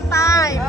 the time.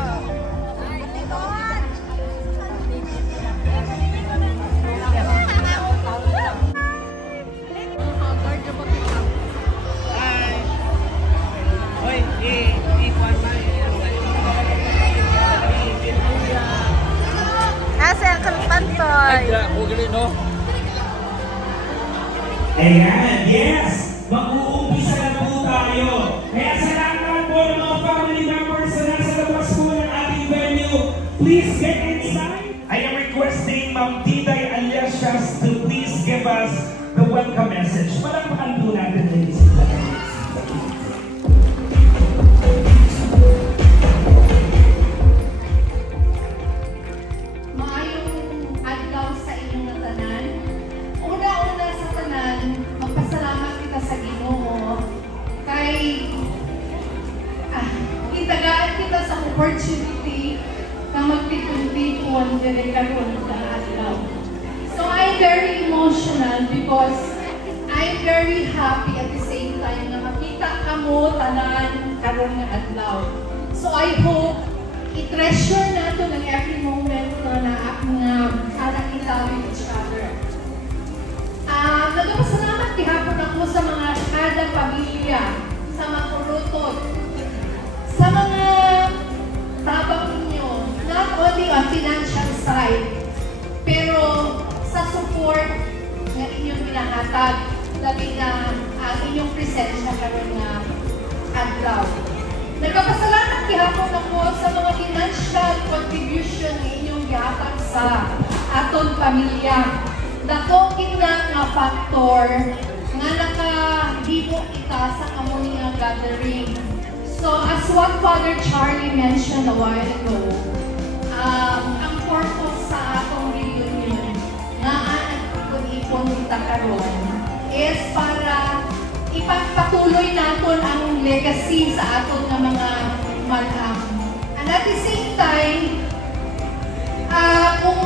Ayan, yes! Mag-uumpisa na po tayo. Kaya sa lahat po ng mga family members na nasa labas po ng ating venue, please get inside. I am requesting Ma'am Diday Aliasias to please give us the welcome message. Palakpakan po natin, ladies and gentlemen. Opportunity na magtipon-tipon din karon sa adlaw. So I'm very emotional because I'm very happy at the same time na makita kamo tanan karon nga adlaw. So I hope i-treasure nato ng every moment na para kita with each other. Nagpasalamat gihapon ako sa mga kada pamilya, sa mga kurutot, sa mga tabang ninyo, not only on financial side, pero sa support na inyong pinahatag, labi na ang inyong presensya karon nga adlaw. Nagpapasalamat gihapon ako sa mga financial contribution na inyong gihatag sa atong pamilya. Dako kina nga factor nga nakahimo kita sa among nga gathering. So, as what Father Charlie mentioned a while ago, ang purpose sa atong reunion na nagpipon-ipon kita karon is para ipagpatuloy natin ang legacy sa aton nga mga manang. And at the same time, kung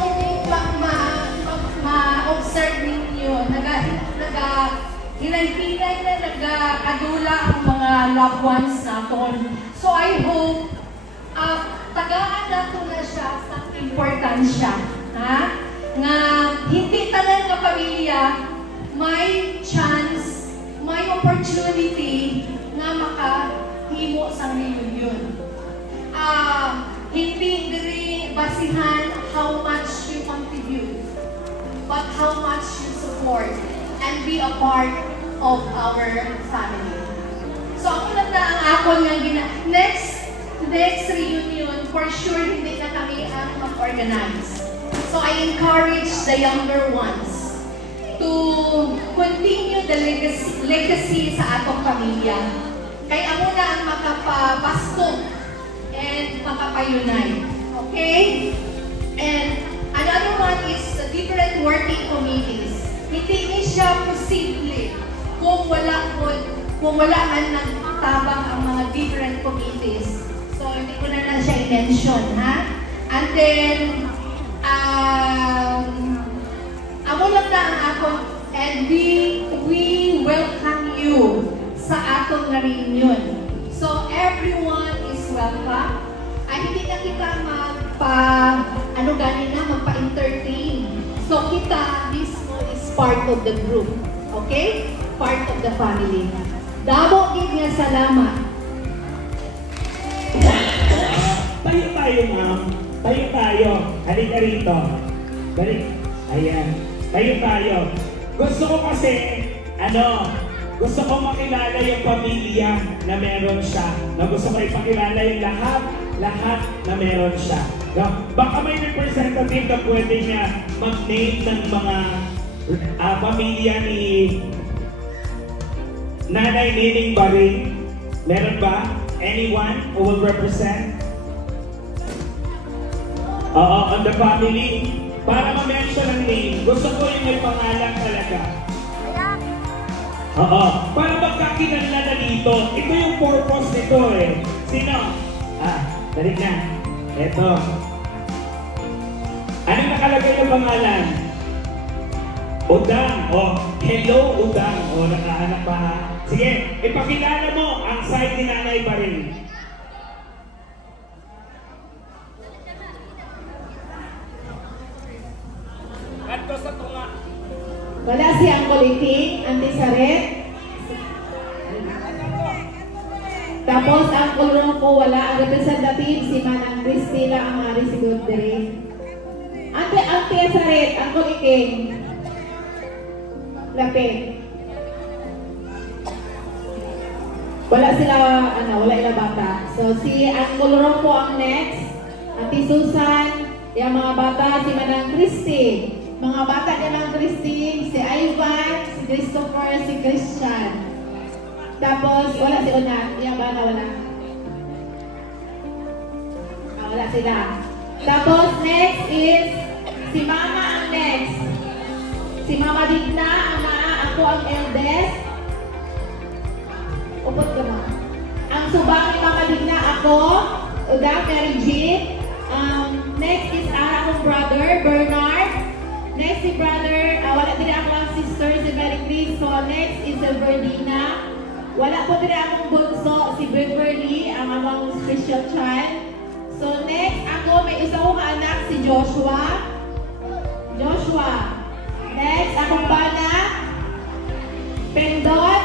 ma-observe ninyo, hinay-hinay na nag-adula ang mga loved ones natin. So I hope tagaan nato na siya sa importansya. Nga hindi tanan nga pamilya may chance, may opportunity na makahimo sa reunion. Hindi diri basihan how much you contribute, but how much you support and be a part of our family. So ako lang na ang akon nga next reunion, for sure hindi na kami ang mag-organize. So I encourage the younger ones to continue the legacy sa atong pamilya. Kaya amo na ang makapabastog and makapayunay. Okay? And another one is the different working committees. Hindi ni siya posible kung wala man nagtabang ang mga different committees. So, hindi ko na siya i-mention, ha? And then, amo lang na ang akong, and we welcome you sa atong reunion. So, everyone is welcome. Ay, hindi na kita magpa-entertain. So, kita mismo is part of the group. Okay? Part of the family. Damo gid nga salamat. Tayo tayo, ma'am. Tayo tayo. Halika rito. Balik. Ayan. Tayo tayo. Gusto ko kasi, gusto ko makilala yung pamilya na meron siya. Na gusto ko ipakilala yung lahat na meron siya. No? Baka may representative na pwede niya mag-name ng mga pamilya ni Nanay Nining Baring. Meron ba? Anyone who will represent? On the family. Para ma-mention ang name, gusto ko yung may pangalan talaga. Para magkakinala na dito. Ito yung purpose nito eh. Sino? Dali na. Ito. Anong nakalagay ng pangalan? Udang. Hello Udang. Nakahanap pa ha? Sige, ipakilala mo ang side ni Nanay Baring. Iking, Auntie Saret. Tapos ang kulong ko wala, ang representative si Manang Cristila ang ari si Godre. Auntie Saret, Uncle Iking. Lapit. Wala sila, wala ila bata. So si Uncle Ron po ang next. Auntie Susan, yung mga bata, si Manang Christy. Mga bata ni Manang Christy, si Ivan, si Christopher, si Christian. Tapos, wala si Una. Yung bata, wala. Wala sila. Tapos, next is, si Mama ang next. Si Mama Digna, ako ang eldest. Upot ka mo. Ang subang ni Mama Digna, ako. Uda, Mary Jean. Next is akong brother, Bernard. Next si brother, wala din ako ang sister, si Mary Grace. So next is si Bernina. Wala po din akong bunso, si Beverly, ang amang special child. So next, ako may isa kong anak, si Joshua. Next, akong bana, Pendot.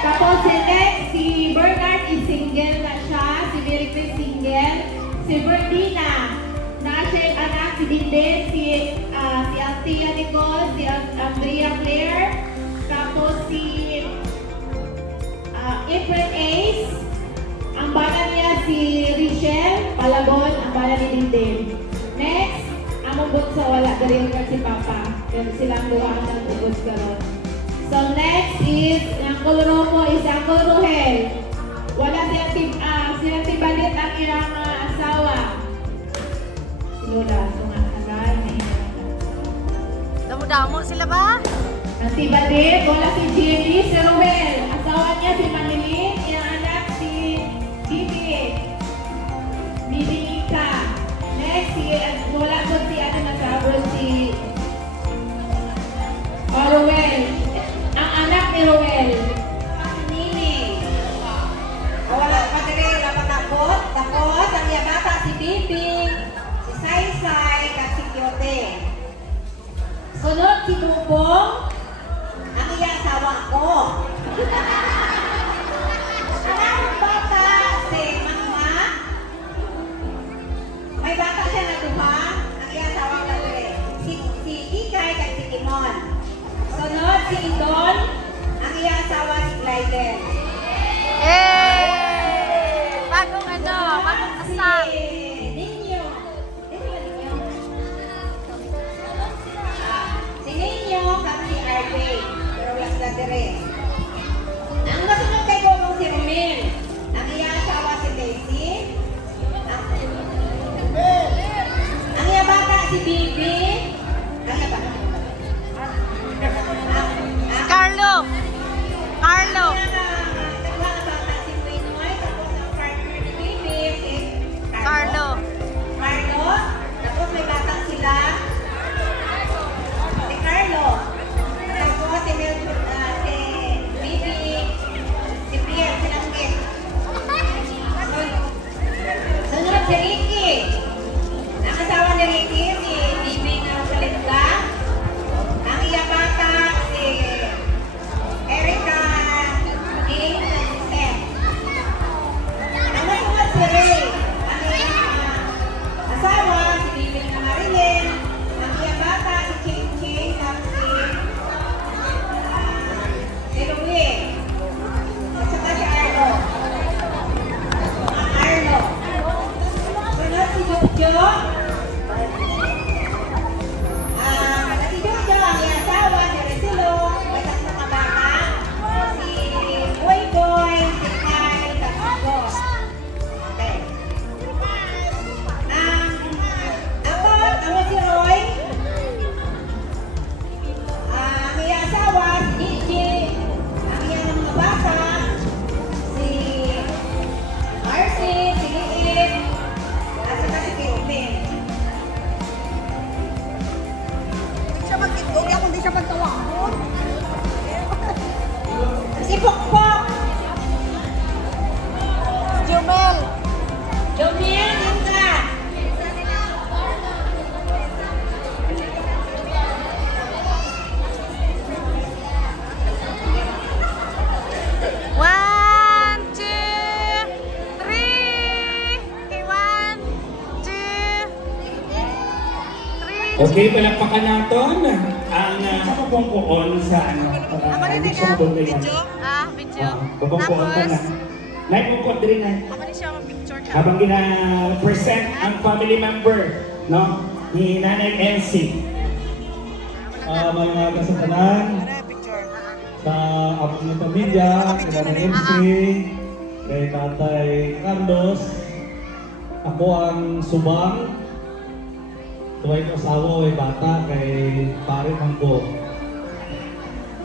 Tapos si next, si Bernard is single na siya, si Mary Grace single. Si Bernina, na siya yung anak, si Dinde, si Althea Nicole, si Andrea Claire, tapos si April Ace, ang bana niya si Richelle Palabon, ang bana ni Dinde. Next, among bunso, wala galing ka si Papa, pero silang gawa ang nagtugod karon. So next is, ang kuluro ko is ang Rohel. Wala silang tibalit ang ilang asawa. Lola, sumasagal, may Damo-damo sila ba? ang tibalit, wala si Jimmy, si Ruel. Asawa niya si Manilin, yung anak si Bibi. Bibi Nika. Next, wala ko si Nasabro, si Ruel. Ang anak ni Ruel. Nini. Wala pa diri dapat takot. Ang iya bata si Bibi, si Saysay, kag si Kyote. Sunod si Bubong, ang iya asawa ko. Ang bata si Mama. May bata siya na duha, ang iya asawa ko diri. Si Ikay kag si Timon. Sunod si Idon, ang iya asawa si Clyden. Bagong kasal. Ninyo. Si Ninyo kag si RJ. Pero wala sila dire. Ang Okay, palakpakan natin ang kapupungkuon sa ano. Ako rin Hindi na. siya mabuntilan. Video. Papungkuon ka na. Naipungkot din na. Ako rin siya mag-picture ka. Habang gina-present ang family member, no? Ni Nanay Elsie. Mga kasatanan sa abang ng pamilya, kay Nanay MC, kay Tatay Carlos, ako ang subang, tuway ko asawa, way bata, kay pare Mangko.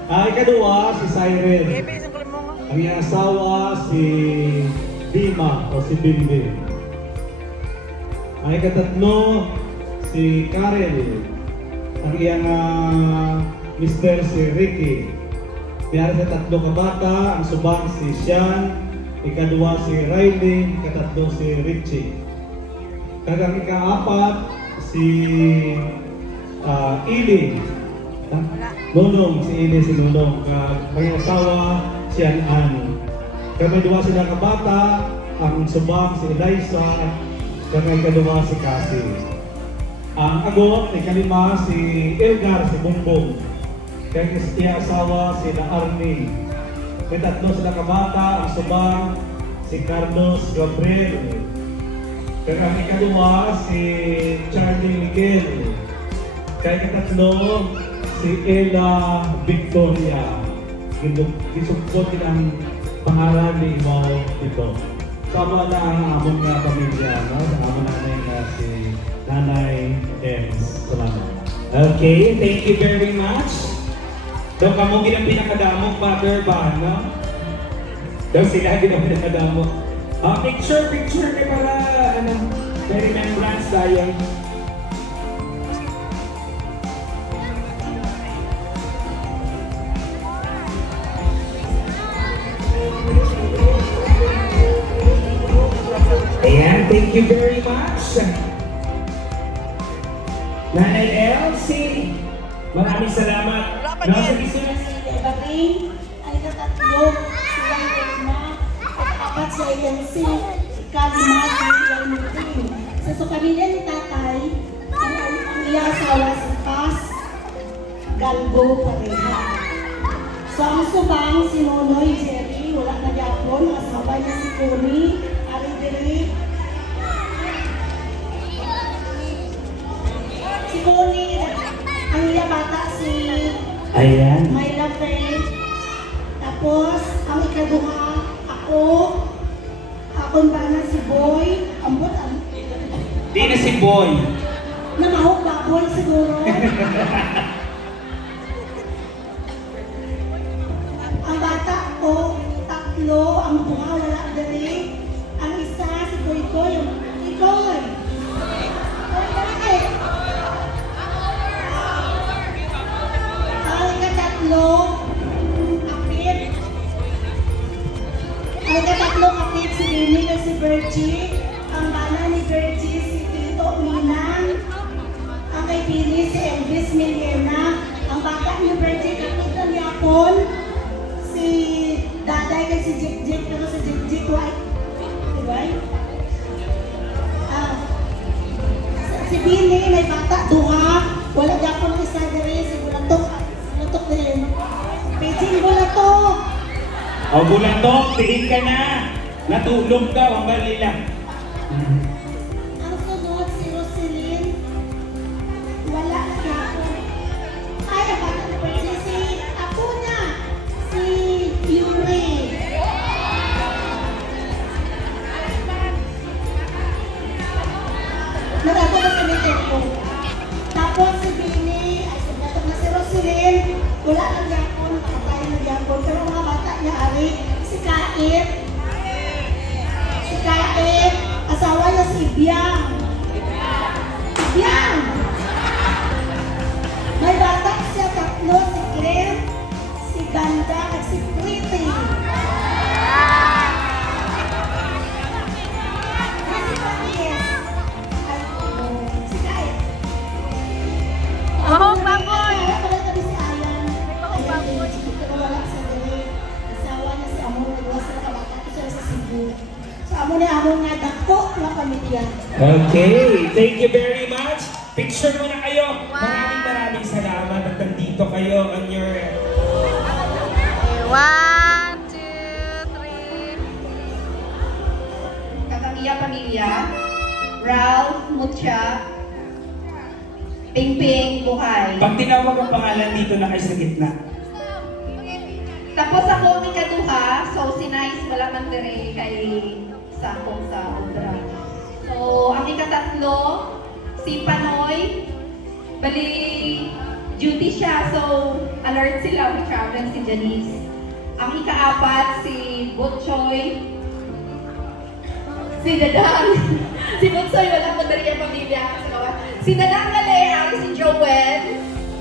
Ikaduwa, si Siren. Ang iyang asawa, si Dima o si Bimbi. Ang ikatatlo, si Karel. Ang iyang mister si Ricky. Piyara sa tatlo ka bata, ang subang si Sean, ikadua si Riley, ikatatlo si Richie. Kagang ikaapat, si Ili. Nunong, si Ili si Nunong. May asawa, si An-An. Kaya dua sila ka bata, ang subang si Eliza, kaya ikadua si Cassie. Ang agot, ikalima, si Elgar, si Bongbong. Kaya iya asawa, si Arnie. May tatlo sila kabata, ang subang, si Carlos Gabriel. Kaya ang ikadua, si Charlie Miguel. Kaya ikatatlo, si Ella Victoria. Gisugpot ang pangalan ni mo dito. Sama na ang among pamilya, no? Sa among nanay na si Nanay Ems. Salamat. Okay, thank you very much. Daw kamo ginang pinakadamok, Father ba, no? Daw sila ginang pinakadamok. Picture kay para, ano, may remembrance tayo. Ayan, thank you very much. Nanay Elsie, maraming salamat. No, sige, sige. Baring, ay katatlo, silang Elma, at apat sa agency, ikalima sa Elmutin. Sa pamilya ni tatay, ang iyang asawa si Paz, Galbo, pareha. So ang subang, si Nonoy Jerry, wala na yapon, ang asawa niya si Connie, Aridiri. Si Connie, ang iyang bata si Ayan. My Love Faith. Tapos, ang ikaduha, akong bana si Boy. Ambot, Di na si Boy. namahok baboy siguro. Ang bata ko, tatlo, ang bunga wala dali. Ang isa, si Boy ko, yung ikoy. Ang ikatatlo, kapit. Ang ikatatlo, kapit, si Bini na si Bergie. Ang bana ni Bergie, si Tito Minang. Ang kay Bini, si Elvis Milena. Ang bata ni Bergie, kapit na ni Apon. Si Daday kay si Jik-Jik, pero si Jik-Jik white. Diba? Si Bini, may bata, duha. Wala Japon isa diri, si Bulatok din. Beijing Bulatok. O, Bulatok, tingin ka na. Natulog daw ang balila. Ang sunod, si Roselyn. Wala na Japon. Ay, ang bata ni Bertie, si ako na. Si Yuri. Narato ko sa ko. Tapos si Bini, ay sumatok na si Roselyn. Wala na Japon, patay na Japon. Pero mga bata niya, Ari, si Kait. Si Kait, asawa niya si Biang. Biang! May bata siya tatlo, si Claire, si Ganda, at si Pretty. Si Patis. Ay, si Kait. Oh, baboy! Wala pala kami si Alan. Oh, baboy! Pero wala sa dali. Asawa niya si Amor, nagawa sila kabata. Isa sa Cebu. So, Amor na Amor nga dako na pamilya. Okay, thank you very much. Picture muna kayo. Maraming salamat at nandito kayo on your... Okay, 1, 2, 3. Katamiya Pamilya, Ralph Mucha, Pingping Buhay. Pag tinawag ang pangalan dito na kayo sa gitna. Tapos ako ang ikaduha, so si Nice wala man dire kay sa akong sa obra. So ang ikatatlo, si Panoy, bali duty siya, so alert sila, may travel si Janice. Ang ikaapat, si Butchoy, si Dadang, si Butchoy wala mo dari ang pamilya sa kawan. Si Dadang Galea, si Joel,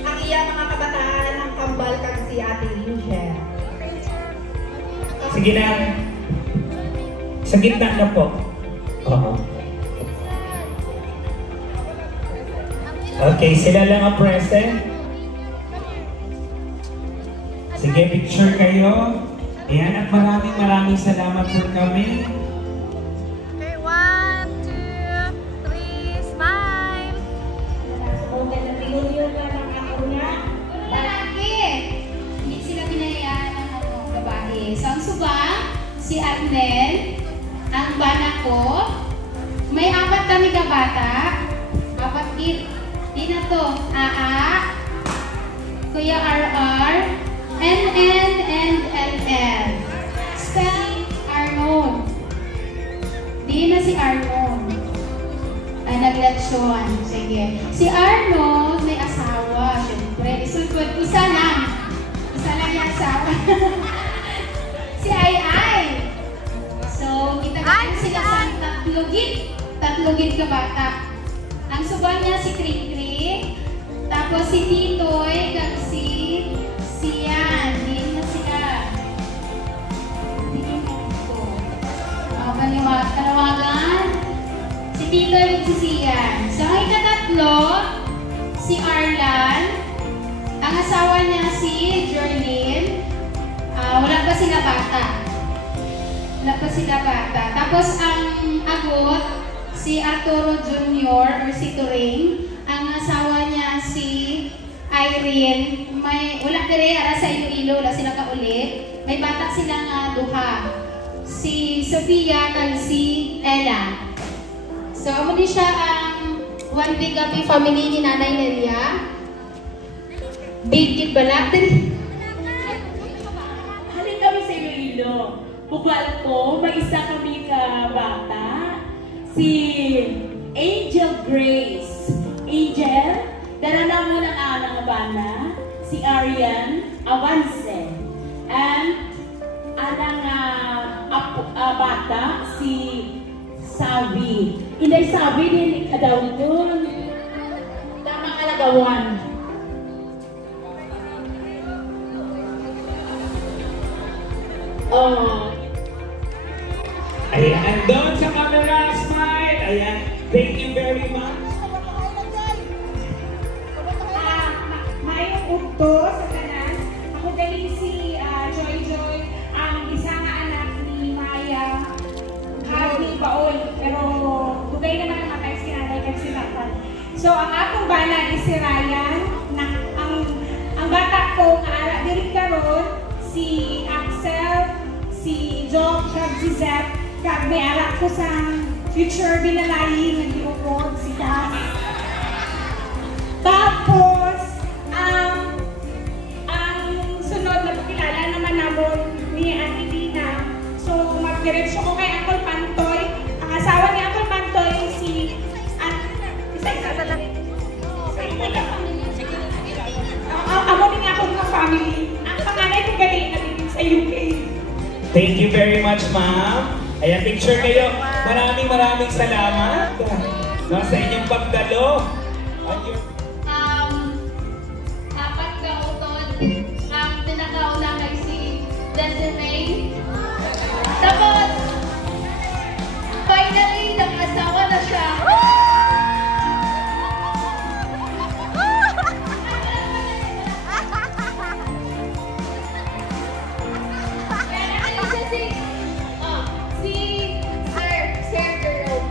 ang iyang mga kabataan, ang kambal kag si Ate Angel. Sige na. Sa gitna na po. Oo. Okay, sila lang ang present. Sige, picture kayo. Ayan, at maraming salamat po kami. Okay, 1, 2, 3, smile. Okay, natingin na ng ako na. Lalaki! Hindi sila pinayaan ng babae. So, ang subang, si Arnel, ang bana ko, may 4 kami kabata. 4 di na to. Aa, Kuya RR, NN, and LL. Spell Arnold. Di na si Arnold. Ay, nagleksyon. Sige. Si Arnold may asawa, syempre. Isa lang yung asawa. Si Ai. So, kita natin sila sa tatlugit ka bata. Ang subang niya si Krik-Krik, tapos si Titoy, kag si Sian. Din na sila. Din na ito. Panawagan. Si Titoy at si Sian. So, ang ikatatlo, si Arlan. Ang asawa niya si Jorlyn. Wala pa sila bata. Tapos ang agot, si Arturo Jr. or si Turing. Ang asawa niya si Irene. Wala dire ara sa Iloilo, wala sila kauli. May bata sila nga duha. Si Sofia kag si Ella. So, amo di siya ang one big happy family ni Nanay Nelia. Big kid bala. Halin kami sa Iloilo. Bugwal ko, may isa kami ka bata. Si Angel Grace. Angel, daranaw mo ng anang bana. Si Arian Avance. And anang bata, si Sabi. Inday Sabi, din daw doon. Tamang alagawan. Ayan, doon sa camera, smile. Ayan, thank you very much. Mayong ukto sa kanan. Ako galing si Joy, ang isa nga anak ni Maya Harvey Baol. Pero dugay naman ang matay si nanay kag si Nathan. So ang akong bana is si Ryan. Ang bata ko nga ara diri karon si Axel, si Job, kag si Zep, kag may anak ko sa future binalayi nga giupod si Das. Tapos ang sunod na pakilala naman namon ni Ate Dina. So magdiretso ko kay Uncle Pantoy. Ang asawa ni Uncle Pantoy si isa-isa sa lang. Amo din ako ng family. Ang panganay ko galing na din sa UK. Thank you very much, ma'am. Ayan, picture kayo. Maraming salamat. Sa inyong pagdalo. Apat ka utod. Ang pinakauna kay si Desiree. Tapos, finally, nag-asawa na siya. Si Sir Jerome.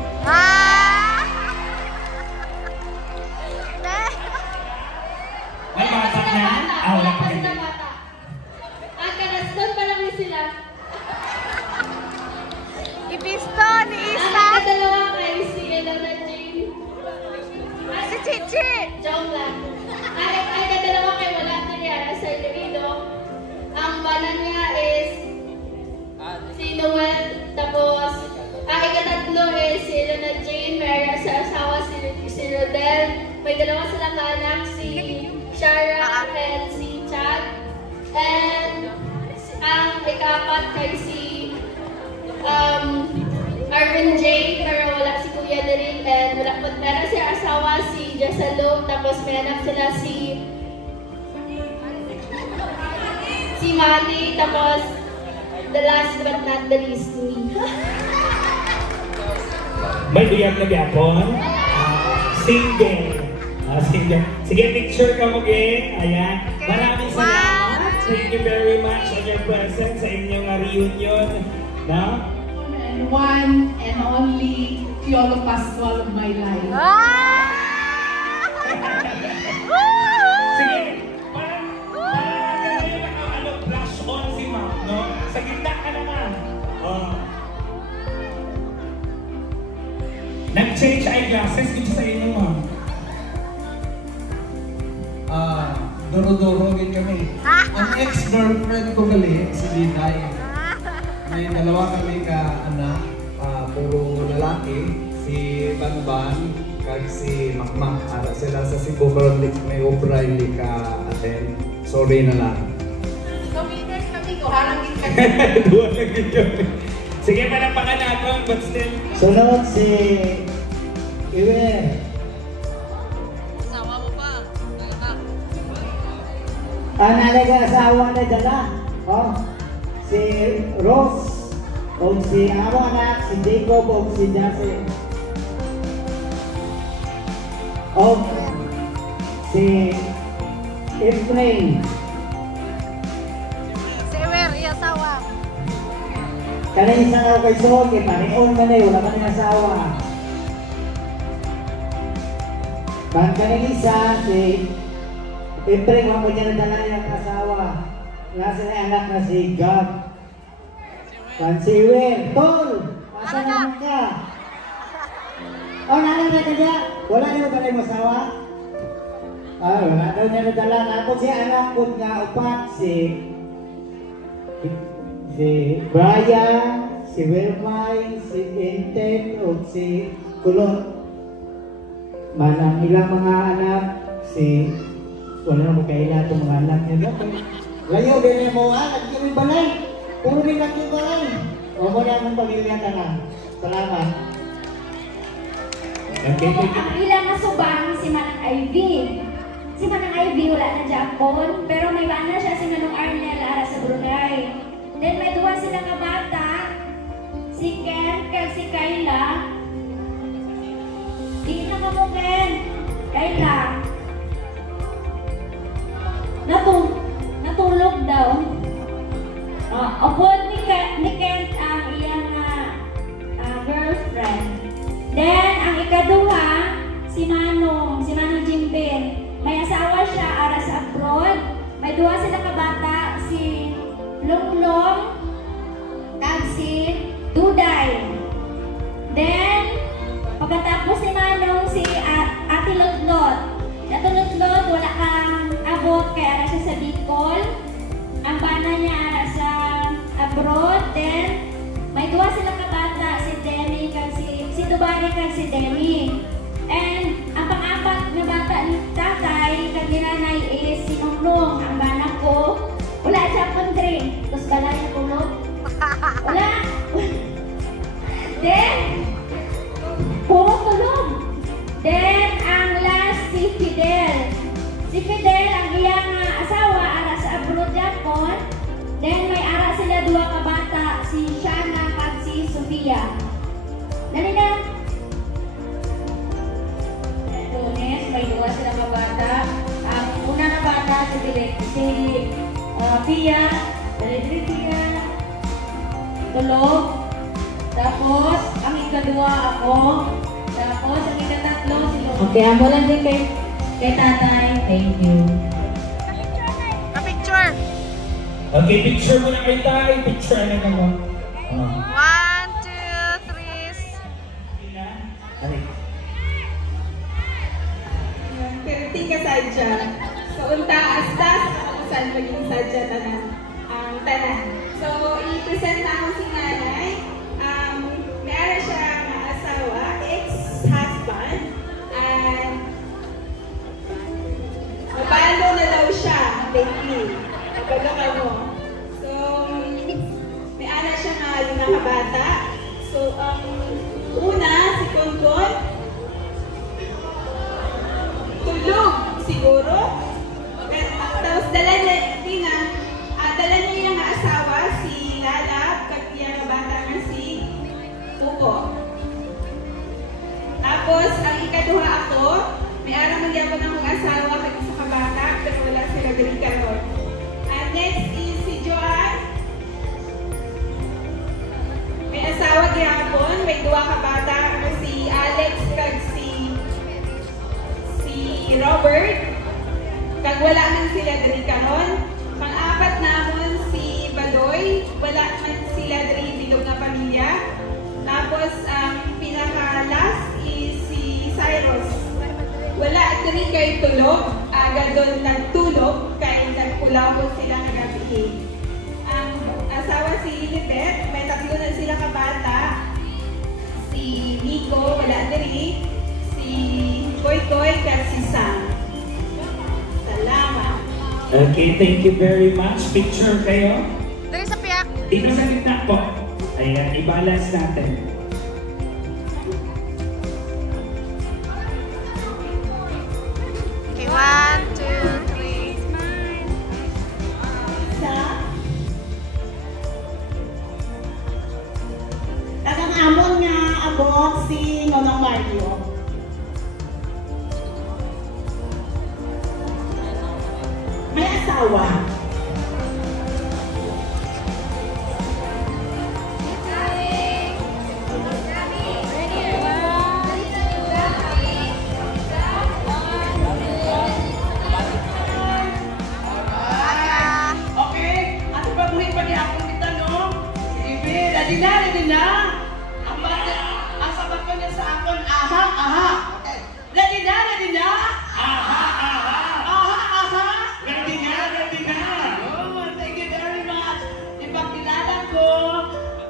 then, may dalawa silang anak, si Shara and si Chad. And ang ika-4 kay si Arvin J, pero wala si Kuya na rin. And wala po, meron siya asawa, si Jessalom, tapos may anak sila si Manny, tapos the last but not the least, me. May biyag na gyapon. Single. Single. Sige, picture ka mo, gang. Ayan. Maraming salamat. Thank you very much on your presence sa inyong reunion. No? And one and only Piolo Pascual of my life. Sige. Parang flash on si Ma'am, no? Sa gitna ka naman. Nag-change eyeglasses dito sa inyo, Ma'am. Duro-durogin kami. Ang ex-girlfriend ko gali, si Liday. May dalawa kami ka anak, puro lalaki, si Banban, kag si Makmak. Ara sila sa Cebu, pero may O'Brien ka attend. Sorry na lang. Committed kami ko, harangin kami. Dua lang dito. Sige, palapakan natin, but still. Sunod si Iwer. Asawa mo pa. Ang nanay ka asawa na dala. Si Rose. O si amo anak, si Jacob o si Jase. O si Efrain. Si Ewer, iasawa. Kanang isang ako kay Sol, kay Panion man wala man yung asawa. Bang kanang isa, si Efrain, wala mo niya nadala niyang asawa. Nasa na anak na si Gab. Bang si Iwer, Tol! Asa naman ka? Nanay na ka niya? Wala niyo ba yung asawa? Wala daw niya nadala. Ako si anak ko nga upat, si Brian, si Wilmay, si Intet, o si Kulot. Manang ilang mga anak, wala na mo kaila itong mga anak niya. Layo, din mo nagkiwin balay. Puro may nagkiwin balay. O mo na ang pamilya ka na. Salamat. Ang ilang nasubang si Manang Ivy. Si Manang Ivy wala na Japon, pero may bana siya si Manong Arnel ara sa Brunei. Then may duwa silang nga bata, si Ken kag si Kayla. Di na mo Ken, Kayla. Natulog daw. Upon ni Ken ang iyang girlfriend. Then ang ikaduha, si Manong Jimpin. May asawa siya ara sa abroad. May duwa silang nga bata, si Longlong at si Duday. Then, pagkatapos ni Manong si Ate Lotlot. Ate Lotlot, wala kang abot kaya ara siya sa Bicol. Ang bana niya ara sa abroad. Then, may duwa silang kabata, si Demi kag si Tubari kag si Demi. And, ang pang-apat na bata ni tatay kag ni nanay is si Nongnong. Ang bana ko, wala siya pang drink. Tapos bala niya tulog. Wala. Then, puro tulog. Then, ang last si Fidel. Si Fidel, ang iyang asawa, ara sa abroad Japon. Then, may ara sila dua ka bata, si Shana at si Sofia. Dali na. Tunis, may dua sila ka bata. Ang una na bata, si Pia, Pia, tulog. Tapos, ang ikadua ako. Tapos, ang ikatatlo, si Lola. Okay, amo lang din kay tatay. Thank you. Picture! Okay, picture mo na kayo tayo. Picture na naman. 1, 2, 3. Perting ka sadya. So, unta astas, saan maging sadya tanan. Tanan. So, i-present na ako si nanay. Meron siya asawa, ex-husband. And Upo. Tapos, ang ikaduha ako, may araw magyapon akong asawa kag isa ka bata, pero wala sila diri karon. And next is si Joanne. May asawa gyapon, may duha ka bata, si Alex kag si Robert. Kag wala man sila diri karon. Pang-apat namon si Badoy, wala man sila diri bilog nga pamilya. Tapos ang pinaka-last is si Cyrus. Wala diri kay tulog, agad doon nagtulog kay nagpulabot sila nagabi. Ang asawa si Lilibet, may tatlo na sila kabata. Si Nico, wala diri. Si Koy kag si Sam. Salamat. Okay, thank you very much. Picture kayo. Dari sa piyak. Dito sa gitna po. Ayan, i-balance natin. Okay, 1, 2, 3. Tagang amon nga abot si Nonong Mario. May asawa. Ready na. Ang sabat ko niya sa akin, aha. Okay. Ready na. Aha. Ready na. Oh, thank you very much. Ipagkilala ko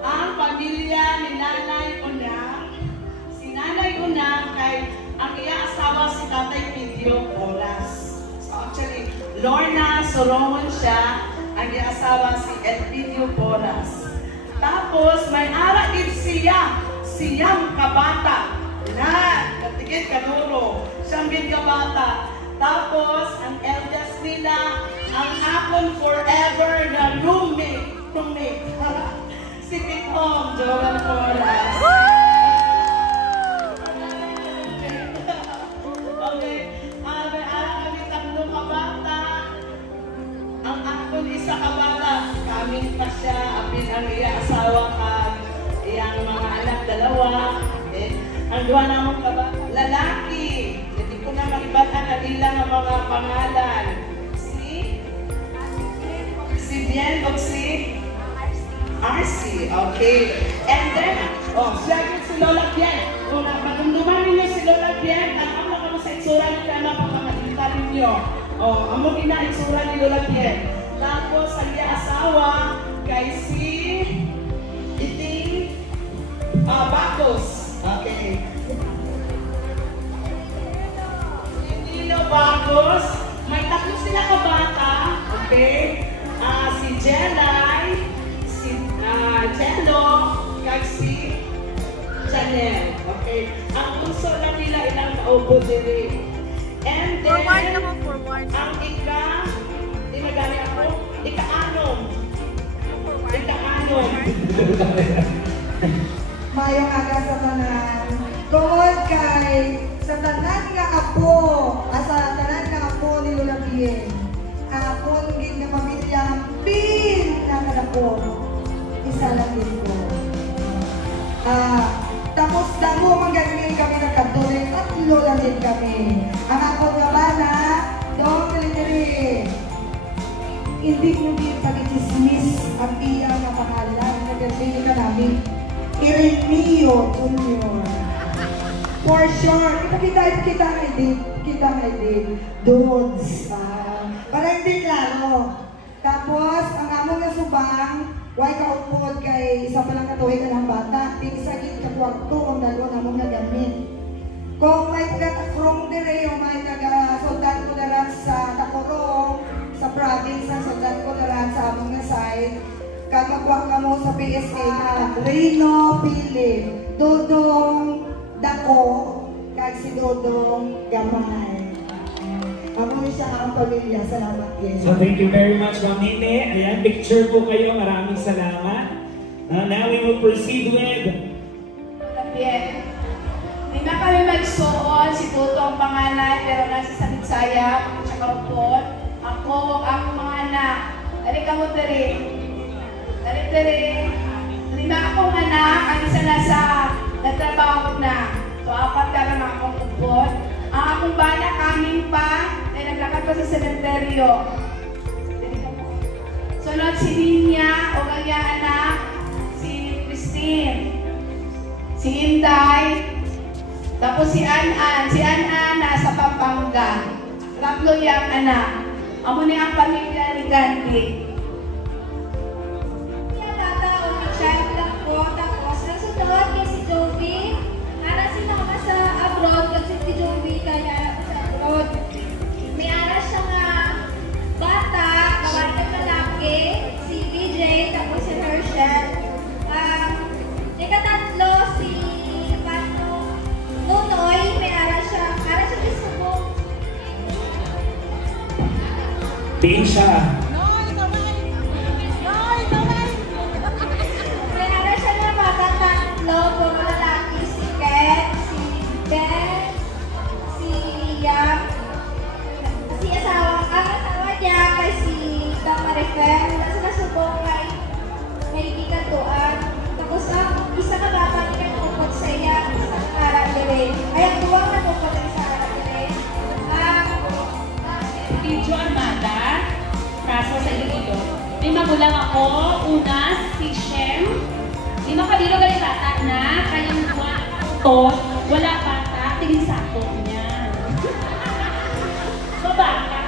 ang pamilya ni Nanay Unang. Si Nanay Unang kay ang iyang asawa si Tatay Pidio Oras. So actually, Lorna Sorongon siya, ang iyang asawa si Elpidio Oras. Tapos, may ara din siyang kabata. Katigit kanuro. Siyang din kabata. Tapos, ang eldest nila, ang akon forever na roommate. Si Pitong Joan Torres. Okay. May ara kami tatlong kabata. Ang akon isa kabata. Kaming pa siya, apin ang iyang asawa kag iyang mga anak dalawa. Okay. Ang duha namong kabata, lalaki. Hindi ko na makibatan ang ilang mga pangalan. Si Bien o si RC. Okay. And then, siya yun si Lola Bien. Kung napatungduman ninyo si Lola Bien, alam na kamo sa itsura niyo kaya mapapakalitan ninyo. Amo ina-itsura ni Lola Bien. Tapos, ang iyang asawa kay si Iting Bacos. Okay. Nino Bacos. May tatlo sila kabata. Okay. Si Jelay, si Jello, kag si Janelle. Okay. Ang puso lang nila ilang kaupo diri. And then, ang ginagamit ako, ika-anom. Mayong aga sa tanan. Tungod kay sa tanan nga apo, sa tanan nga apo ni Lola Bien. Akon gid nga pamilya pin na kadako. Isa lang din ko. Tapos damo magaling kami nagkatuloy, tatlo lang din kami. Ang ako nga bana, doon diri. Hindi ko din pag-dismiss ang iyang na pangalan. Nagkatuloy ka namin. Ireneo Junior. For sure, kita nga din. Dudes. Para hindi klaro. Tapos, ang among nga subang, why kaupod kay isa palang katuwi ka ng bata, di isa gid ka kwarto ang dalawa namong nagamit. Kung may taga-takrong dire o may taga-soldan ko darat sa Tacorong, sa province ng soldan ko darat sa among nga side, kag magwak ka mo sa PSA nga, Rino Philip, Dodong Dako, kag si Dodong Gamay. Ako siya ang pamilya. Salamat, yes. So thank you very much, Ma'am Nene. Ayan, picture po kayo. Maraming salamat. Now we will proceed with Yeah. Hindi na kami magsuon, si Tuto ang pangalan, pero nasa sa Bisaya, tsaka upon. Ako, ang mga anak. Dali ka mo dali. Dali. Lima akong anak, ang isa nasa nagtrabaho na. So, 4 ka na akong upon. Ang akong bana, kaming pa, ay naglakad pa sa sementeryo. Sunod si Linya, o kanyang anak, si Christine, si Inday, tapos si An-An. Si An-An nasa Pampanga. 3 yung anak. Amo ni ang pamilya ni Gandhi. Yung tata o child lang ko, tapos nasunod kay si Jovi. Ara sila ka sa abroad, kasi si Jovi kaya sa abroad. May ara siya nga bata, kawalan lalaki, si BJ, tapos si Herschel. Ikatatlo, si Nunoy, may ara siya di subong. Tiin siya. May ara siya na bata, 3, puro lalaki, si Ken, si Ben, si Yam, si ang asawa niya kay si Damarifer, nasa nasubong kay may gigatuan. Tapos ang isa na bata niya nukod sa iya, isang araw dire. Ay, ang tuwang nukod sa isang araw dire. Video Armada, Praso sa Iloilo. May magulang ako, una si Shem. Di makabiro galing bata na, kanyang to, wala bata, tingin sa ako niya. So bata.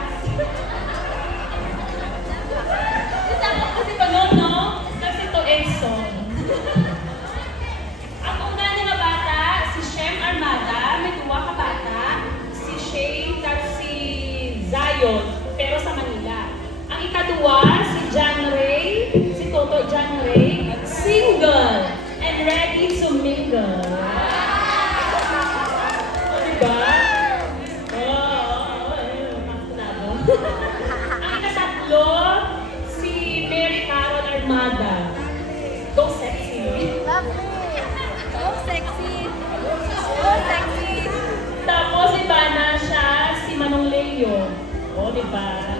Isa ako kasi pagod, no? Kasi to Edson. Ang una nga bata, si Shem Armada, may 2 ka bata, si Shane at si Zion, pero sa Manila. Ang ikadua, si John Ray, si Toto John Ray, single and ready to mingle. Diba? Ang ikatatlo, si Mary Carol Armada. Go sexy. So sexy. So sexy. Tapos iba na siya, si Manong Leo. O, diba?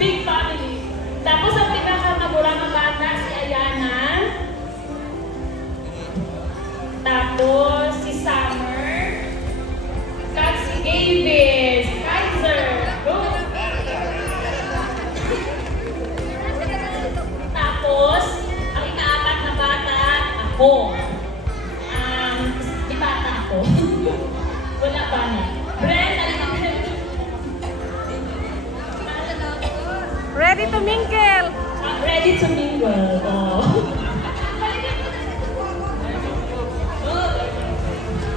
Big family. Tapos ang pinakamagulang na bata, si Ayana. Tapos si Summer. At si Avis. Kaiser. Go! Tapos, ang ika-4 na bata, ako. Di bata ako. Wala pa na. Ready to mingle. Ready to mingle. Oh.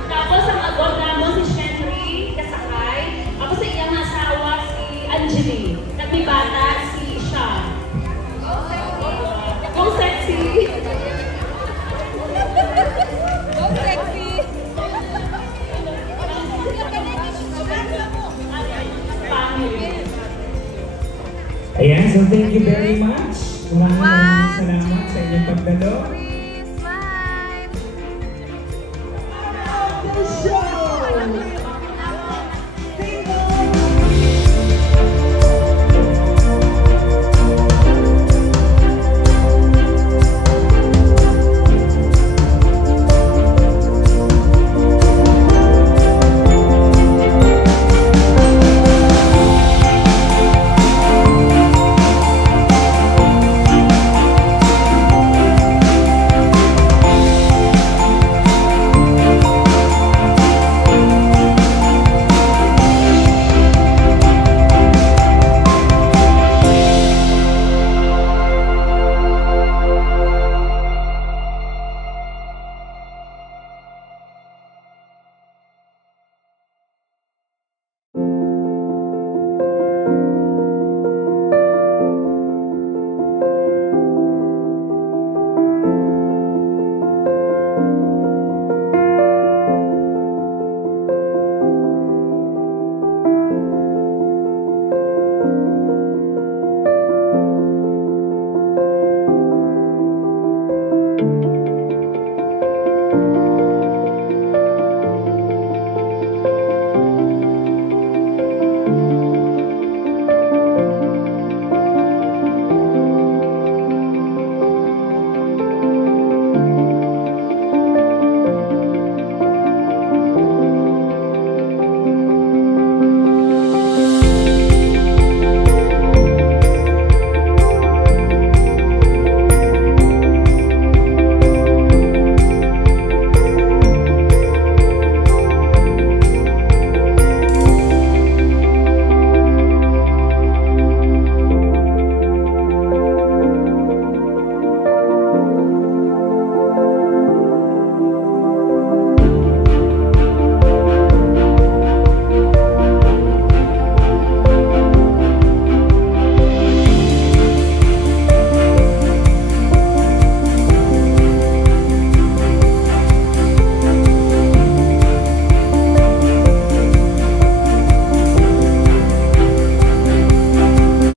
Tapos ang agod naman si Shenry kasakay. Ako sa iyang asawa si Anjali. At may bata si Sean. Go sexy! Go sexy. Family. Ayan, so thank you very much. Maraming salamat sa inyong pagdalo.